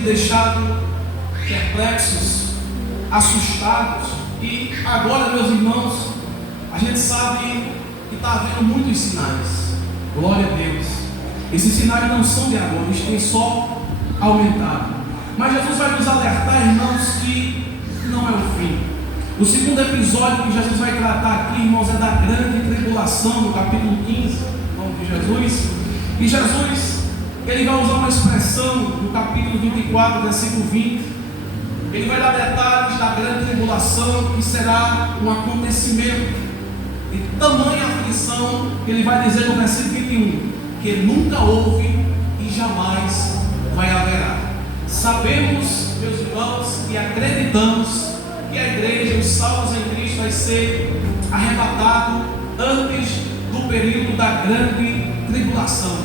deixado perplexos, assustados, e agora, meus irmãos, a gente sabe que está havendo muitos sinais. Glória a Deus. Esses sinais não são de agora, eles têm só aumentado. Mas Jesus vai nos alertar, irmãos, que não é o fim. O segundo episódio que Jesus vai tratar aqui, irmãos, é da grande tribulação, no capítulo 15, em nome de Jesus. E Jesus, ele vai usar uma expressão no capítulo 24, versículo 20. Ele vai dar detalhes da grande tribulação, que será um acontecimento de tamanha aflição, que ele vai dizer no versículo 21, que nunca houve e jamais vai haverá. Sabemos, meus irmãos, e acreditamos que a igreja, os salvos em Cristo, vai ser arrebatado antes do período da grande tribulação.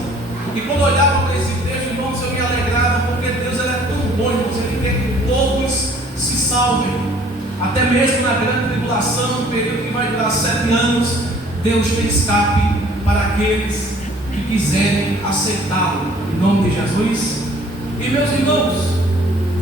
E quando eu olhava para esse texto, irmãos, eu me alegrava, porque Deus ele é tão bom, irmãos, ele quer que todos se salvem. Até mesmo na grande tribulação, um período que vai durar 7 anos, Deus tem escape para aqueles que quiserem aceitá-lo, em nome de Jesus. E meus irmãos,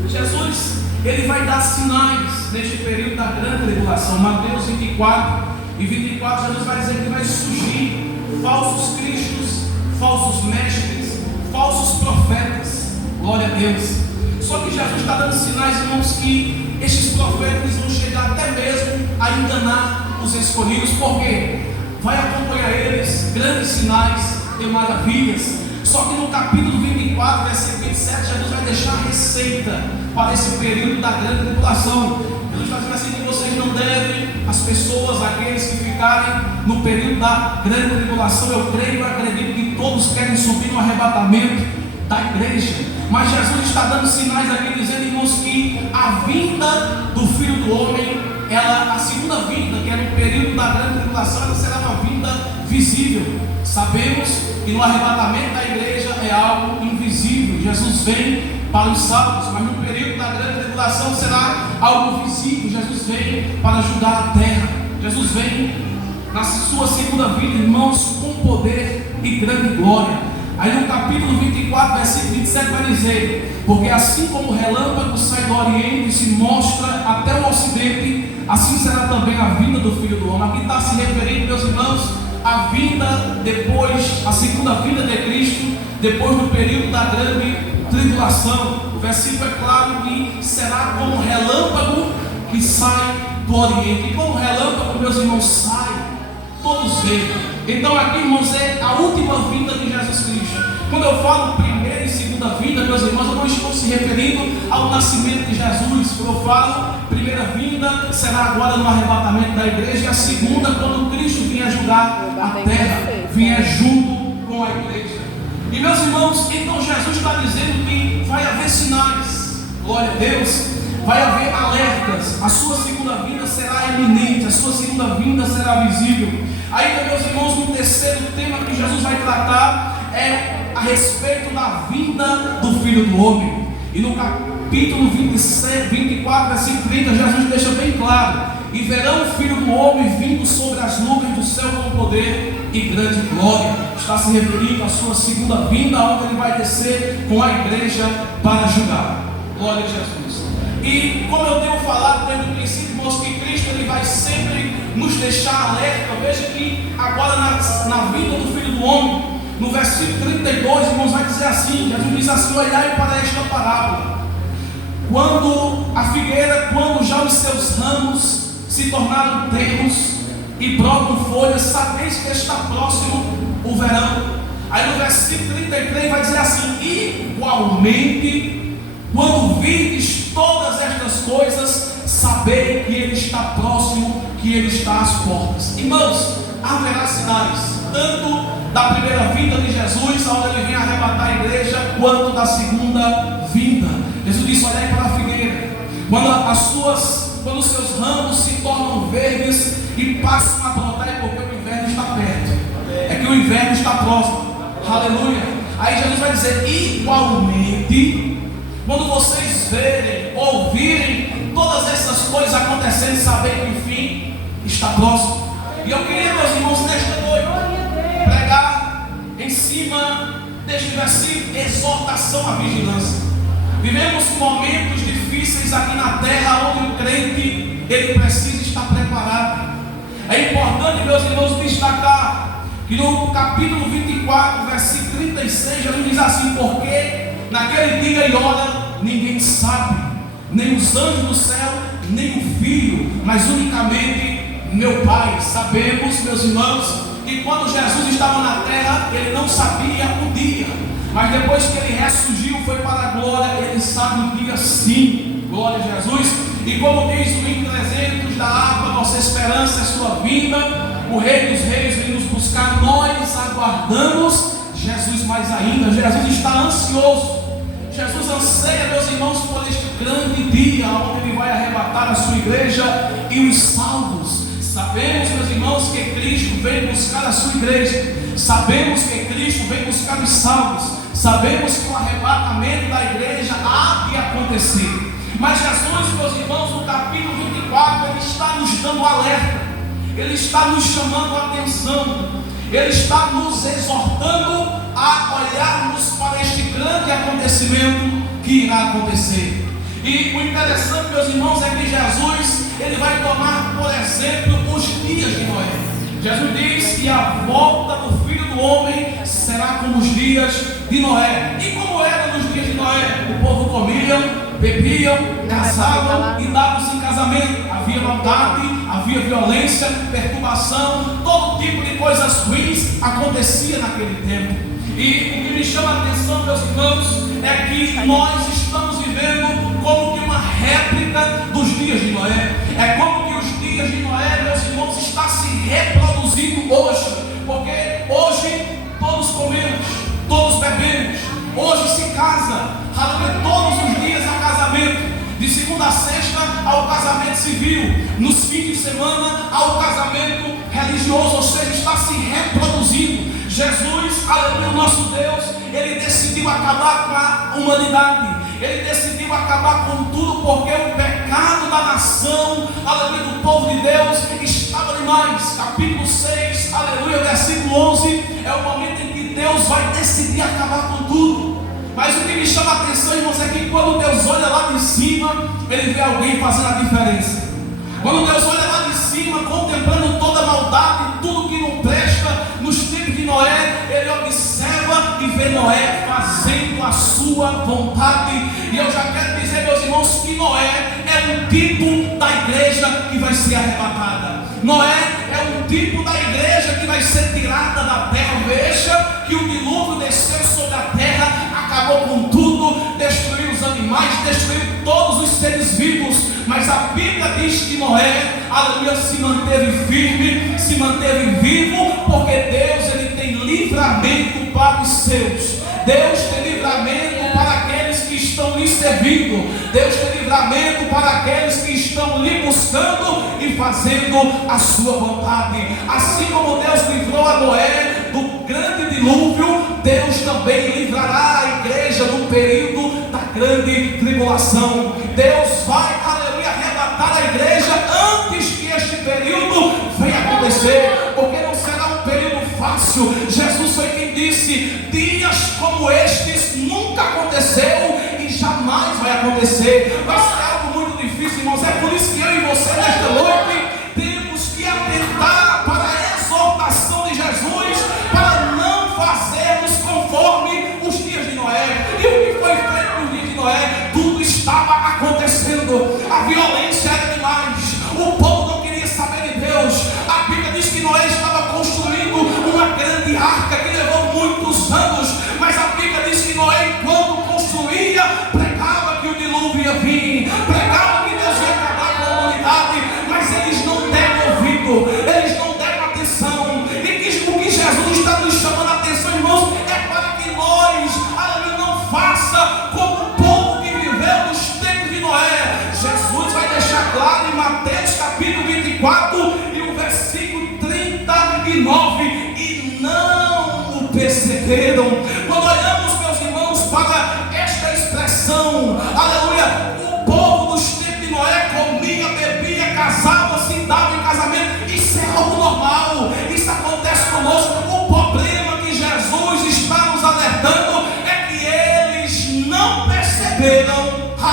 Jesus, ele vai dar sinais neste período da grande tribulação. Mateus 24 e 24, Jesus vai dizer que vai surgir falsos cristos, falsos mestres, falsos profetas. Glória a Deus. Só que Jesus está dando sinais, irmãos, que estes profetas vão chegar até mesmo a enganar os escolhidos, porque vai acompanhar eles grandes sinais e maravilhas. Só que no capítulo 24, versículo 27, Jesus vai deixar a receita para esse período da grande tribulação. Jesus está dizendo assim que vocês não devem, as pessoas, aqueles que ficarem no período da grande tribulação, eu creio e acredito que todos querem subir no arrebatamento da igreja. Mas Jesus está dando sinais aqui, dizendo, irmãos, que a vinda do Filho do Homem, a segunda vinda, que é no período da grande tribulação, ela será uma vinda visível. Sabemos que no arrebatamento da igreja é algo invisível. Jesus vem para os salvos, mas no período da grande tribulação será algo visível. Jesus vem para julgar a terra. Jesus vem na sua segunda vinda, irmãos, com poder e grande glória. Aí no capítulo 24, versículo 27 vai dizer: porque assim como o relâmpago sai do oriente e se mostra até o ocidente, assim será também a vinda do Filho do Homem. Aqui está se referindo, meus irmãos, a vinda depois, a segunda vinda de Cristo, depois do período da grande tribulação. O versículo é claro que será como um relâmpago que sai do oriente. E como relâmpago, meus irmãos, sai, todos veem. Então aqui, irmãos, é a última vinda de Jesus Cristo. Quando eu falo primeira e segunda vinda, meus irmãos, eu não estou se referindo ao nascimento de Jesus. Quando eu falo primeira vinda, será agora no arrebatamento da igreja, e a segunda, quando Cristo vier julgar a terra, vier junto com a igreja. E meus irmãos, então Jesus está dizendo que vai haver sinais. Glória a Deus. Vai haver alertas. A sua segunda vinda será iminente, a sua segunda vinda será visível. Ainda, meus irmãos, no terceiro tema que Jesus vai tratar é a respeito da vinda do Filho do Homem. E no capítulo 24, versículo 30, Jesus deixa bem claro: e verão o Filho do Homem vindo sobre as nuvens do céu com poder e grande glória. Está se referindo à sua segunda vinda, onde ele vai descer com a igreja para julgar. Glória a Jesus. E como eu tenho falado desde o princípio, irmãos, que Cristo ele vai sempre nos deixar alerta. Veja que agora na vinda do Filho do Homem, no versículo 32, irmãos, vai dizer assim: Jesus diz assim: olhai para esta parábola. Quando a figueira, quando já os seus ramos se tornaram tenros e brotam folhas, sabeis que está próximo o verão. Aí no versículo 33 vai dizer assim: igualmente, quando virdes todas estas coisas, sabei que ele está próximo, que ele está às portas. Irmãos, haverá sinais, tanto da primeira vinda de Jesus, onde ele vem arrebatar a igreja, quanto da segunda vinda. Jesus disse: olhai para a figueira, quando os seus ramos se tornam verdes e passam a brotar, é porque o inverno está perto, é que o inverno está próximo. Aleluia. Aí Jesus vai dizer: igualmente, quando vocês verem, ouvirem todas essas coisas acontecendo, saber que o fim está próximo. E eu queria, meus irmãos, nesta noite, pregar em cima deste versículo, exortação à vigilância. Vivemos momentos difíceis aqui na terra, onde o crente, ele precisa estar preparado. É importante, meus irmãos, destacar que no capítulo 24, versículo 36, Jesus diz assim: porque naquele dia e hora ninguém sabe, nem os anjos do céu, nem o Filho, mas unicamente meu Pai. Sabemos, meus irmãos, que quando Jesus estava na terra, ele não sabia o dia, mas depois que ele ressurgiu, foi para a glória, ele sabe o dia sim. Glória a Jesus. E como diz o hino 300 da harpa, nossa esperança é sua vinda, o Rei dos Reis vem nos buscar, nós aguardamos Jesus mais ainda. Jesus está ansioso, Jesus anseia, meus irmãos, por este grande dia, onde ele vai arrebatar a sua igreja e os salvos. Sabemos, meus irmãos, que Cristo vem buscar a sua igreja, sabemos que Cristo vem buscar os salvos, sabemos que o arrebatamento da igreja há de acontecer. Mas Jesus, meus irmãos, no capítulo 24, ele está nos dando alerta, ele está nos chamando a atenção, ele está nos exortando a olharmos para este grande acontecimento que irá acontecer. E o interessante, meus irmãos, é que Jesus, ele vai tomar, por exemplo, os dias de Noé. Jesus diz que a volta do Filho do Homem será como os dias de Noé. E como era nos dias de Noé? O povo comia, bebiam, casavam e davam-se em casamento. Havia maldade, havia violência, perturbação, todo tipo de coisas ruins acontecia naquele tempo. E o que me chama a atenção, meus irmãos, é que nós estamos vivendo como que uma réplica dos dias de Noé. É como que os dias de Noé, meus irmãos, está se reproduzindo hoje. Porque hoje todos comemos, todos bebemos, hoje se casa, todos os dias há casamento. De segunda a sexta ao casamento civil, nos fins de semana ao casamento religioso, ou seja, está se reproduzindo. Jesus, aleluia, nosso Deus, ele decidiu acabar com a humanidade, ele decidiu acabar com tudo, porque o pecado da nação, aleluia, do povo de Deus estava demais. Capítulo 6, aleluia, versículo 11, é o momento em que Deus vai decidir acabar com tudo. Mas o que me chama a atenção, irmãos, é que quando Deus olha lá de cima, ele vê alguém fazendo a diferença. Quando Deus olha lá de cima, contemplando toda a maldade, tudo que não presta, nos tempos de Noé, ele observa e vê Noé fazendo a sua vontade. E eu já quero dizer, meus irmãos, que Noé é um tipo da igreja que vai ser arrebatada. Noé é um tipo da igreja que vai ser tirada da terra. Veja que o dilúvio desceu sobre a terra, acabou com tudo, destruiu os animais, destruiu todos os seres vivos. Mas a Bíblia diz que Noé, aleluia, se manteve firme, se manteve vivo, porque Deus, ele tem livramento para os seus. Deus tem livramento para aqueles que estão lhe servindo. Deus tem livramento para aqueles que estão lhe buscando e fazendo a sua vontade. Assim como Deus livrou a Noé do grande dilúvio, Deus também livrará a igreja do período da grande tribulação. Deus vai, aleluia, arrebatar a igreja antes que este período venha acontecer, porque não será um período fácil. Jesus foi quem disse: dias como estes nunca aconteceu e jamais vai acontecer. Vai ser algo muito difícil, irmãos. É por isso que eu e você nesta noite temos que atentar para a exortação de Jesus, para não fazermos conforme os dias de Noé. E o que foi feito nos dias de Noé? Tudo estava acontecendo, a violência era demais, o povo não queria saber de Deus. A Bíblia diz que Noé estava construindo uma grande arca que levou muitos anos, mas a Bíblia diz que Noé, enquanto construía, pregava que o dilúvio ia vir, pregava que Deus ia acabar com a humanidade, mas eles não deram ouvido, eles não deram atenção. E que o que Jesus está nos chamando a atenção, irmãos, é para que nós, aleluia, não faça como o povo que viveu nos tempos de Noé. Jesus vai deixar claro em Mateus capítulo 24 e o versículo 39: e não o perceberam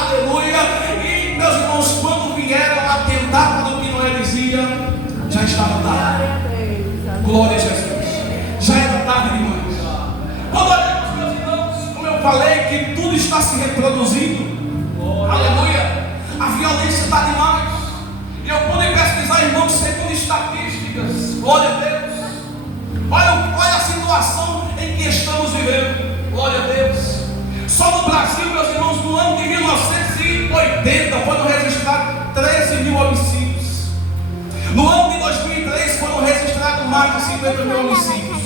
aleluia. E meus irmãos, quando vieram a tentar para o que Noé dizia, já estava tarde. Glória a Jesus. Já era tarde demais. Quando olhamos, meus irmãos, como eu falei, que tudo está se reproduzindo, aleluia, a violência está demais. E eu pude pesquisar, irmãos, segundo estatísticas, glória a Deus. Olha a situação em que estamos vivendo, glória a Deus. Só no Brasil, meus irmãos, no ano de 1980 foram registrados 13 mil homicídios. No ano de 2003 foram registrados mais de 50 mil homicídios.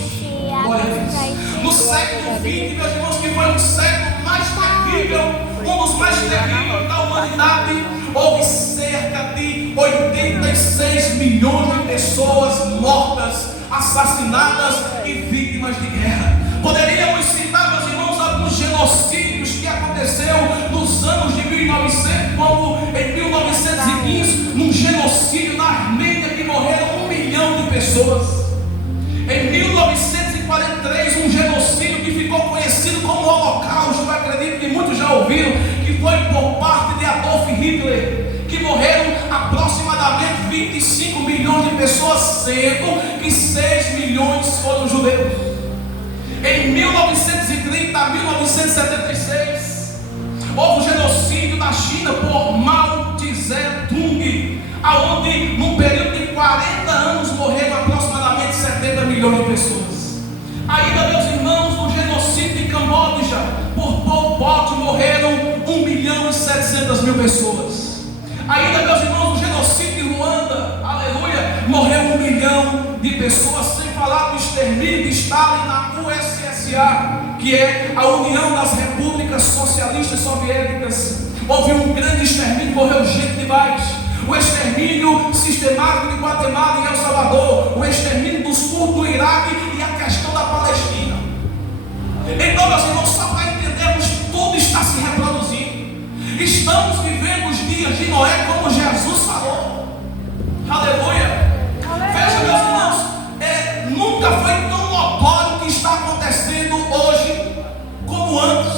Glória a Deus. No século XX, meus irmãos, que foi um século mais terrível, um dos mais terríveis da humanidade, houve cerca de 86 milhões de pessoas mortas, assassinadas e vítimas de guerra. Poderíamos citar, meus irmãos, alguns genocídios que aconteceu nos anos de 1900, como em 1915, num genocídio na Armênia, que morreram 1 milhão de pessoas. Em 1943, um genocídio que ficou conhecido como Holocausto, eu acredito que muitos já ouviram, que foi por parte de Adolf Hitler, que morreram aproximadamente 25 milhões de pessoas, sendo que 6 milhões foram judeus. Em 1930 a 1976, houve o genocídio da China por Mao Tse-tung, aonde num período de 40 anos morreram aproximadamente 70 milhões de pessoas. Ainda, meus irmãos, no genocídio de Camboja, por Pol Pot, morreram 1 milhão e 700 mil pessoas. Ainda, meus irmãos, no genocídio de Ruanda, aleluia, morreu 1 milhão de pessoas, sem falar do extermínio de Stalin na USSR, que é a União das Repúblicas Socialistas Soviéticas. Houve um grande extermínio, morreu gente demais. O extermínio sistemático de Guatemala e El Salvador, o extermínio dos curdos do Iraque e a questão da Palestina. Então, meus irmãos, só para entendermos, tudo está se reproduzindo. Estamos vivendo os dias de Noé, como Jesus falou. Aleluia. Veja, meus irmãos, nunca foi tão notório o que está acontecendo hoje como antes.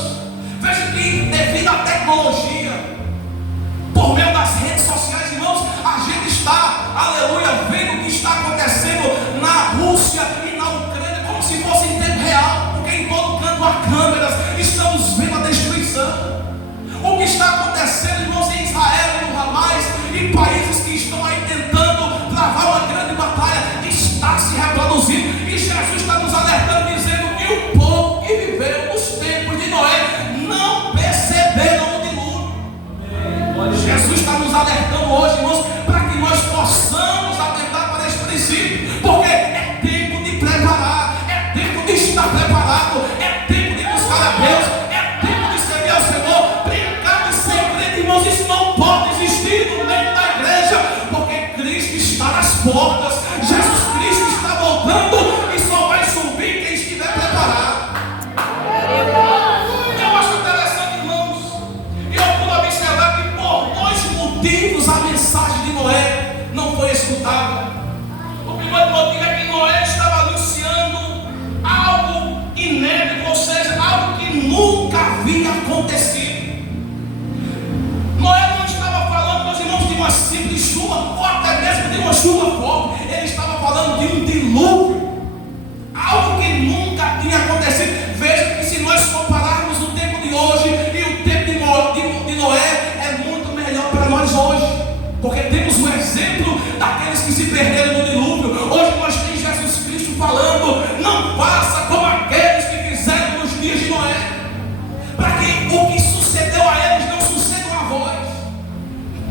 Veja que devido à tecnologia, por meio das redes sociais, irmãos, a gente está, aleluia, vendo o que está acontecendo na Rússia e na Ucrânia, como se fosse em tempo real, porque em todo canto há câmeras, estamos vendo a destruição. O que está acontecendo, irmãos, em Israel e no Hamas, e países que estão aí tentando travar uma grande batalha, está se reproduzindo, e Jesus está nos alertando, dizendo que o povo que viveu nos tempos de Noé não perceberam o dilúvio. Jesus está nos alertando hoje, irmãos, para que nós possamos atentar para esse princípio, porque é tempo de preparar, é tempo de estar preparado, é tempo de buscar a Deus, é tempo de servir ao Senhor. Brincar de ser crente, irmãos, isso não pode existir no meio da igreja, porque Cristo está nas portas, Jesus Cristo está voltando e só vai subir quem estiver preparado. Eu acho interessante, irmãos, e eu pude observar que por 2 motivos a mensagem de Noé não foi escutada. O primeiro motivo é que Noé estava anunciando algo inédito, ou seja, algo que nunca havia acontecido. Noé não estava falando, meus irmãos, de uma simples chuva, ou até mesmo de uma chuva forte. Ele estava falando de um dilúvio, algo que nunca tinha acontecido. Veja que se nós compararmos o tempo de hoje e o tempo de Noé, é muito melhor para nós hoje, porque temos o exemplo daqueles que se perderam no dilúvio. Hoje nós temos Jesus Cristo falando: não faça como aqueles que fizeram nos dias de Noé, para que o que sucedeu a eles não suceda a vós.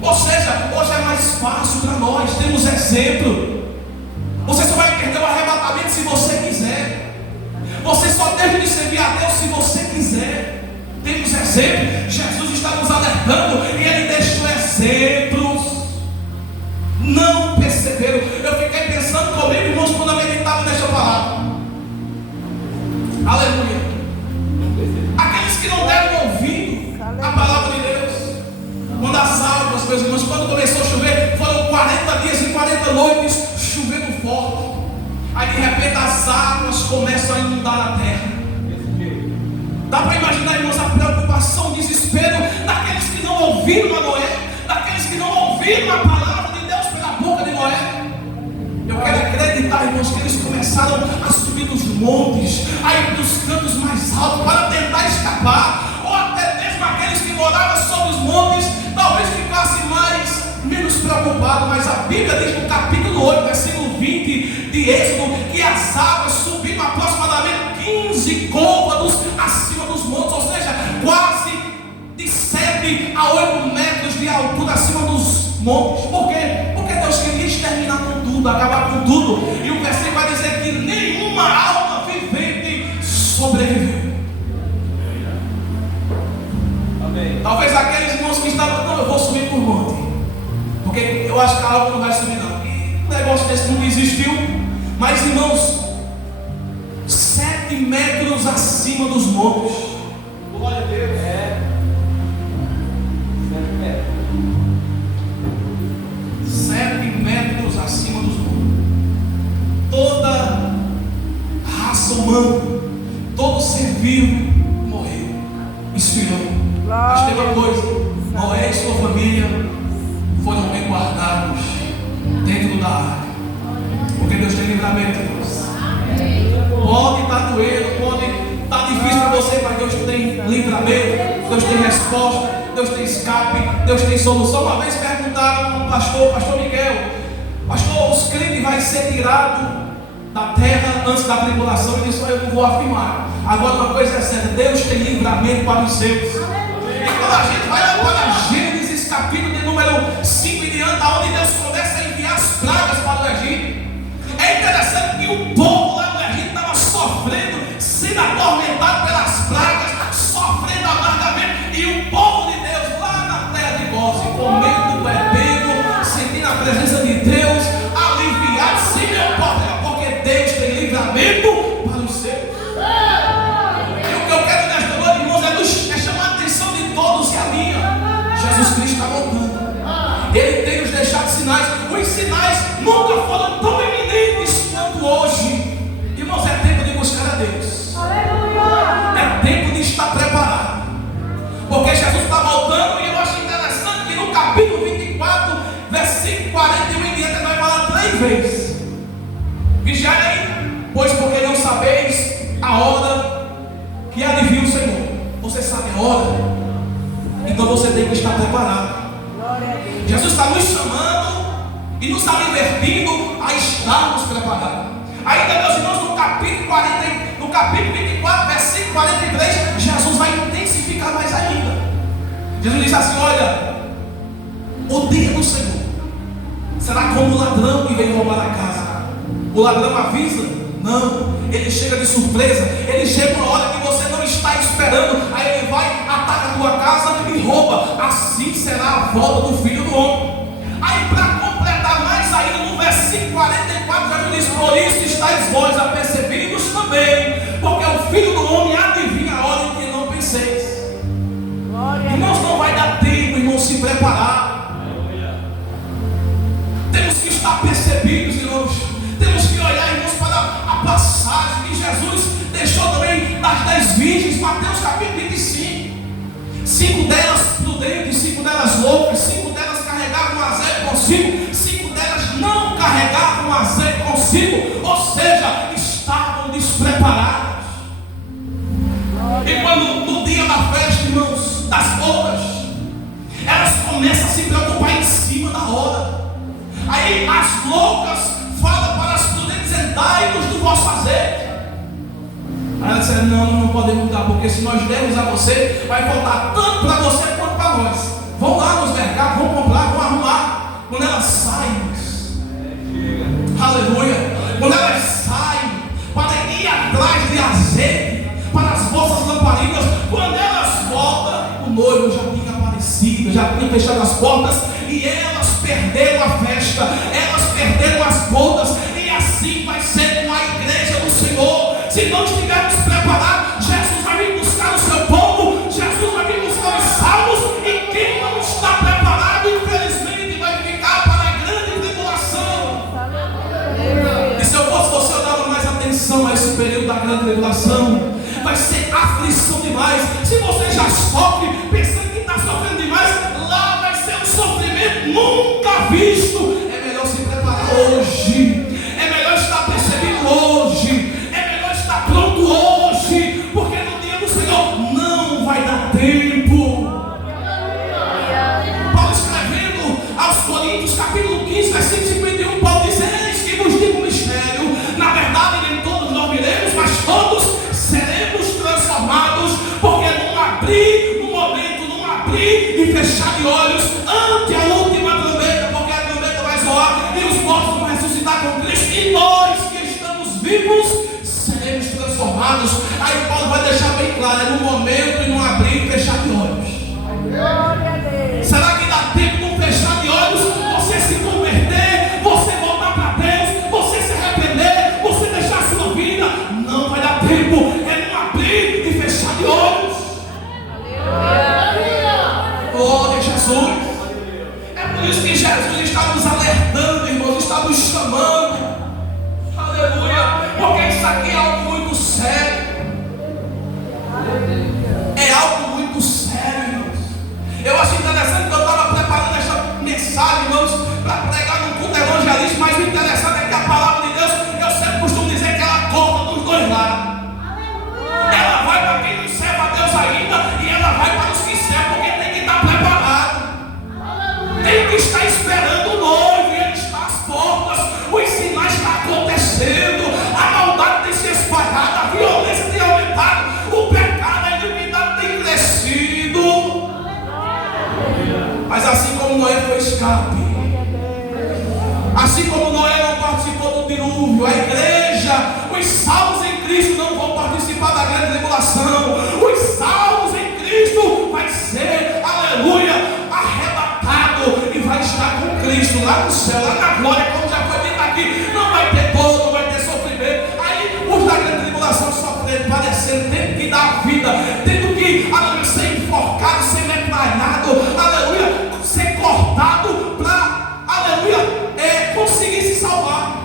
Ou seja, hoje é mais fácil para nós, temos exemplo. Você só vai perder o arrebatamento se você quiser. Você só deixa de servir a Deus se você quiser. Temos exemplo. Jesus está nos alertando e Ele deixou exemplos. Não perceberam. Eu fiquei pensando comigo, irmãos, quando eu meditava nesta palavra. Aleluia. Aqueles que não deram ouvido à palavra de Deus, quando as águas, meus irmãos, quando começou a chover, foram 40 dias e 40 noites chovendo forte. Aí de repente as águas começam a inundar a terra. Dá para imaginar, irmãos, a preocupação, o desespero daqueles que não ouviram a Noé, daqueles que não ouviram a palavra de Deus pela boca de Noé. Eu quero acreditar, irmãos, que eles começaram a subir dos montes, a ir dos cantos mais altos para tentar escapar, ou até mesmo aqueles que moravam sobre os montes, talvez ficassem menos preocupados. Mas a Bíblia diz no capítulo 8, versículo 20 de Êxodo, que as águas subiram aproximadamente 15 côvados acima dos montes, ou seja, quase de 7 a 8 metros de altura acima dos montes. Por quê? Porque Deus queria exterminar com tudo, acabar com tudo. E o versículo vai dizer que nenhuma alma vivente sobreviveu. Amém. Talvez aqueles irmãos que estavam, não, eu vou subir por monte, porque eu acho que a alma não vai subir não. E um negócio desse nunca existiu. Mas irmãos, 7 metros acima dos montes. Glória a Deus. 7 metros acima dos montes. Toda raça humana, todo ser vivo morreu, expirou. Mas tem uma coisa: Noé e sua família foram bem guardados dentro da arca, porque Deus tem livramento, Deus. Pode estar doendo, pode estar difícil para você, mas Deus tem livramento, Deus tem resposta, Deus tem escape, Deus tem solução. Uma vez perguntaram ao pastor Miguel: pastor, os crentes vão ser tirados da terra antes da tribulação? Ele disse: eu não vou afirmar. Agora uma coisa é certa: Deus tem livramento para os seus. E quando a gente vai lá para Gênesis capítulo de número 5 em diante, onde Deus começa a enviar as pragas para o Egito, é interessante que o povo lá no Egito estava sofrendo, sendo atormentado pelas pragas, sofrendo amargamente. E o povo de Deus lá na terra de Gósen, comendo, bebendo, sentindo a presença de Deus, aliviado, sem meu problema, porque Deus tem livramento para os seus. E o que eu quero nesta noite, irmãos, é chamar a atenção de todos e a minha. Jesus Cristo está voltando. Ele tem nos deixado sinais. Os sinais nunca foram tão eminentes quanto hoje. Irmãos, é tempo de buscar a Deus. É tempo de estar preparado, porque Jesus está voltando. E eu acho interessante que no capítulo 24, versículo 41 em diante, vai falar 3 vezes: vigiai aí, pois porque não sabeis a hora que há de vir o Senhor. Você sabe a hora, então você tem que estar preparado. Jesus está nos chamando e nos advertindo a estarmos preparados. Ainda, meus irmãos, no capítulo 24, versículo 43, Jesus vai intensificar mais ainda. Jesus diz assim: olha, o dia do Senhor será como o ladrão que vem roubar a casa. O ladrão avisa? Não, ele chega de surpresa. Ele chega uma hora que você não está esperando. Aí ele vai, ataca a tua casa e rouba. Assim será a volta do Filho do Homem. Aí, para completar mais ainda, no versículo 44, Jesus diz: por isso estáis vós apercebidos também, porque o Filho do Homem há de vir a hora em que não penseis. Irmãos, não vai dar tempo, irmãos, se preparar. Temos que estar percebidos, irmãos. Temos que olhar, irmãos, para a passagem que Jesus deixou também das 10 virgens, Mateus capítulo 25. 5 delas prudentes, 5 delas loucas, 5 delas carregavam azeite consigo, 5 delas não carregavam azeite consigo, ou seja, estavam despreparadas. E quando no dia da festa, irmãos, das bodas, elas começam a se preocupar em cima da hora. Aí as loucas falam para as prudentes: dai-nos do vosso azeite. Aí ela disse: não podemos dar, porque se nós dermos a você, vai faltar tanto para você quanto para nós. Vão lá nos mercados, vão comprar, vão arrumar. Quando elas saem, aleluia, quando elas saem para ir atrás de azeite para as vossas lamparinas, quando elas voltam, o noivo já tinha aparecido, já tinha fechado as portas, e elas perderam a festa, elas perderam as bodas. E assim vai ser com a igreja do Senhor. Se não estivermos preparados, Jesus vai vir buscar o seu povo, Jesus vai vir buscar os salvos. E quem não está preparado, infelizmente, vai ficar para a grande tribulação. E se eu fosse você, eu dava mais atenção a esse período da grande tribulação. Vai ser aflição demais. Se você já sofre pensando que está sofrendo demais, lá visto, é melhor se preparar hoje. É melhor estar percebido hoje. É melhor estar pronto hoje. Porque no dia do Senhor não vai dar tempo. Paulo escrevendo aos Coríntios, capítulo 15, versículo 51, Paulo diz: eis que vos digo um mistério. Na verdade, nem todos dormiremos, mas todos seremos transformados. Porque num abrir, num momento, num abrir e fechar de olhos, ante a última trombeta, porque a trombeta vai soar e os mortos vão ressuscitar com Cristo, e nós que estamos vivos seremos transformados. Aí Paulo vai deixar bem claro: é no momento e no abrir e fechar de olhos. Será que dá tempo de um fechar de olhos, você se converter, você voltar para Deus, você se arrepender, você deixar a sua vida? Não vai dar tempo. É no abrir e fechar de olhos. Glória a Jesus. É por isso que Jesus está nos alertando, irmãos, está nos chamando. Aleluia. Porque isso aqui é algo muito sério. É algo muito sério, irmãos. Eu acho interessante que eu estava preparando essa mensagem, irmãos, para pregar num culto evangelístico, mas o interessante é que a palavra de Deus, eu sempre costumo dizer que ela corta dos dois lados. Ela vai para quem não serve a Deus ainda, e ela vai para os que servem, porque tem que estar preparado. Tem que estar esperando o noivo, e ele está às portas, os sinais estão acontecendo, a maldade tem se espalhado, a violência tem aumentado, o pecado, a iniquidade tem crescido. Mas assim como Noé foi escape, assim como Noé não participou do dilúvio, a igreja, os salvos em Cristo não vão participar da grande tribulação. Os salvos em Cristo vai ser, aleluia, arrebatado e vai estar com Cristo lá no céu, lá na glória, como já foi dito aqui. Não vai ter dor, não vai ter sofrimento. Aí os da grande tribulação sofrendo, padecendo, tendo que dar a vida, tendo que, aleluia, ser enforcado, ser metralhado, aleluia, ser cortado para, aleluia, conseguir se salvar.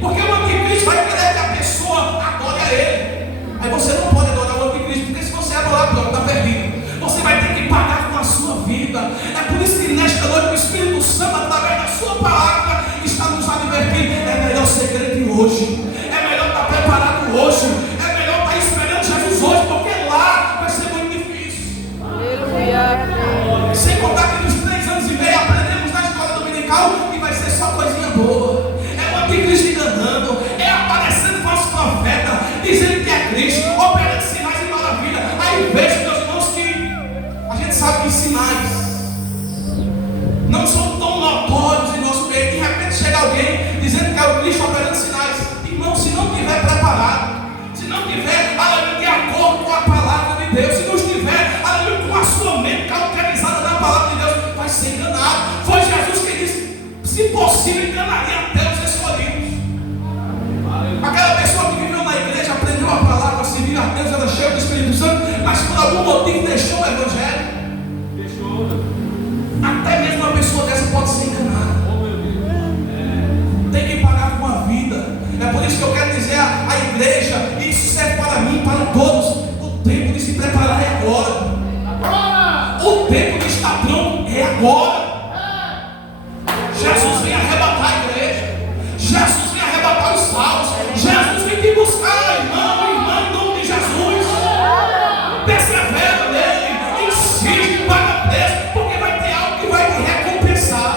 Porque o anticristo vai querer que a pessoa adore a ele. Aí você não pode adorar o anticristo, porque se você adorar, pronto, está perdido. Você vai ter que pagar com a sua vida. É por isso que nesta noite o Espírito Santo, através da sua palavra, está nos advertindo. É melhor ser crente hoje. É melhor estar preparado hoje. É melhor estar esperando Jesus hoje, porque lá vai ser muito difícil. Aleluia. Sem contar que nos 3 anos e meio aprendemos na escola dominical que vai ser só coisinha boa. É o anticristo enganando, é aparecendo falso profeta, dizendo que é Cristo, operando sinais e maravilhas. Aí veja, meus irmãos, que a gente sabe que sinais não são tão notórios em nosso meio. De repente chega alguém dizendo que é o Cristo operando sinais. Irmão, se não estiver preparado, se não estiver, aleluia, de acordo com a palavra de Deus, se não estiver, aleluia, com a sua mente cauterizada na palavra de Deus, vai ser enganado. Foi Jesus que disse: se possível, enganaria até os escolhidos. Aquela pessoa que viveu na igreja, aprendeu a palavra, serviu a Deus, era cheia do Espírito Santo, mas por algum motivo deixou o evangelho. Até mesmo uma pessoa dessa pode ser enganada. Tem que pagar com a vida. É por isso que eu quero dizer à igreja, e isso serve para mim, para todos: o tempo de se preparar é agora. O tempo de estar pronto é agora. Jesus vem arrebatar a igreja. Jesus vem arrebatar os salvos. Jesus vem te buscar, irmão, irmã, em nome de Jesus. Persevera nele, insiste, paga preço, porque vai ter algo que vai te recompensar.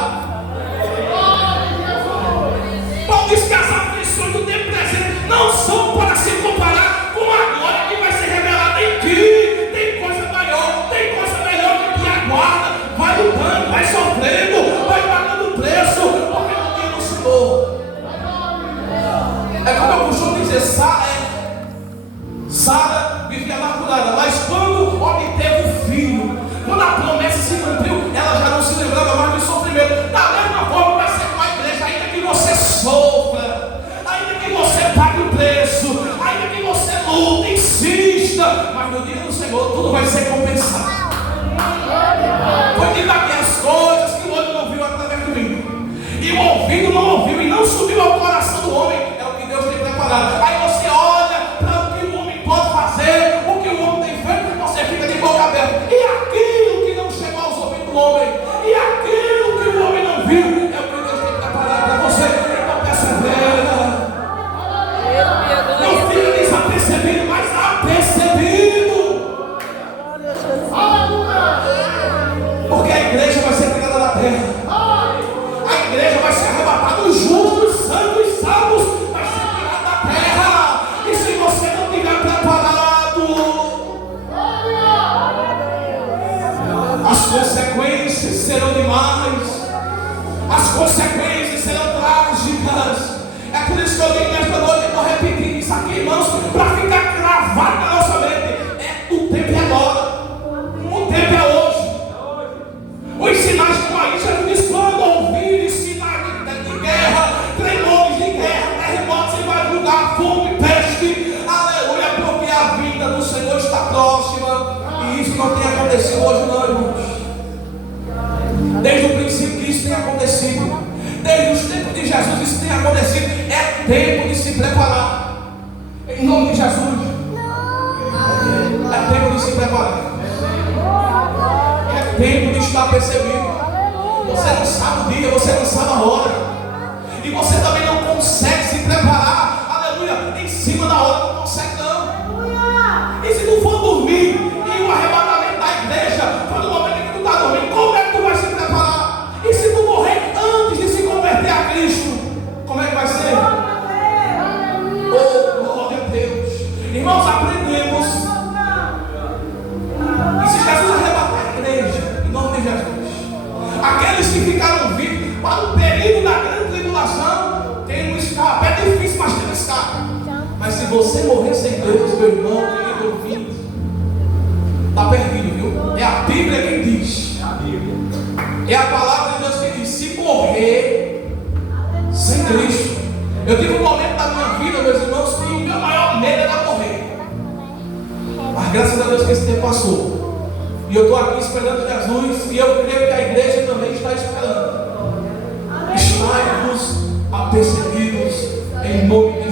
Paulo diz que as aflições do tempo presente não são para se comparar com a glória que vai ser revelada em ti. Tem coisa maior, tem coisa melhor que te aguarda. Vai lutando, vai sofrendo, vai pagando preço, porque no dia do Senhor. É como eu costumo dizer, Sara vivia amargurada, mas quando obteve o filho, quando a promessa se cumpriu, ela já não se lembrava mais do sofrimento. Da mesma forma vai ser com a igreja, ainda que você sofra, ainda que você pague o preço, ainda que você lute, insista, mas no dia do Senhor tudo vai ser compensado. Foi dito aqui as coisas que o olho não viu através do ouvido, e o ouvido não ouviu e não subiu ao coração do homem. É o que Deus tem preparado. Aí você olha para o que o homem pode fazer, o que o homem tem feito, e você fica de boca aberta. E aquilo que não chegou aos ouvidos do homem, e aquilo que o homem não viu, é o que vezes serão demais, as consequências serão trágicas. É por isso que eu digo nesta noite, eu estou repetindo isso aqui, irmãos, para ficar gravado na nossa mente. O tempo é agora, o tempo é hoje. Os sinais estão aí. Jesus diz: quando ouvirem sinais de guerra, tremores de guerra, terremotos em vários lugares, fome, peste, aleluia, porque a vinda do Senhor está próxima. E isso não tem acontecido hoje não, irmãos. Desde o princípio que isso tem acontecido, desde os tempos de Jesus isso tem acontecido. É tempo de se preparar, em nome de Jesus. É tempo de se preparar, é tempo de estar percebido. Você não sabe o dia, você não sabe a hora, e você também não consegue se preparar, aleluia, em cima da hora, não consegue não. E se tu for dormir e o arrebatamento da igreja for no momento em que tu está dormindo, como é que tu vai se preparar? E se tu morrer antes de se converter a Cristo, como é que vai ser? Oh, glória a Deus. Irmãos, aprendemos. E se Jesus arrebatar a igreja, em nome de Jesus, aqueles que ficaram vivos para o período da grande tribulação, tem um escape. É difícil, mas tem um escape. Mas se você morrer sem Deus, meu irmão, querido ouvinte, está perdido, viu? É a Bíblia quem diz. É a palavra de Deus quem diz. Se morrer sem Cristo, eu tive um momento da minha vida, meus irmãos, que o meu maior medo era morrer. Mas graças a Deus que esse tempo passou. E eu estou aqui esperando Jesus. E eu creio que a igreja também está esperando. Estai-vos apercebidos em nome de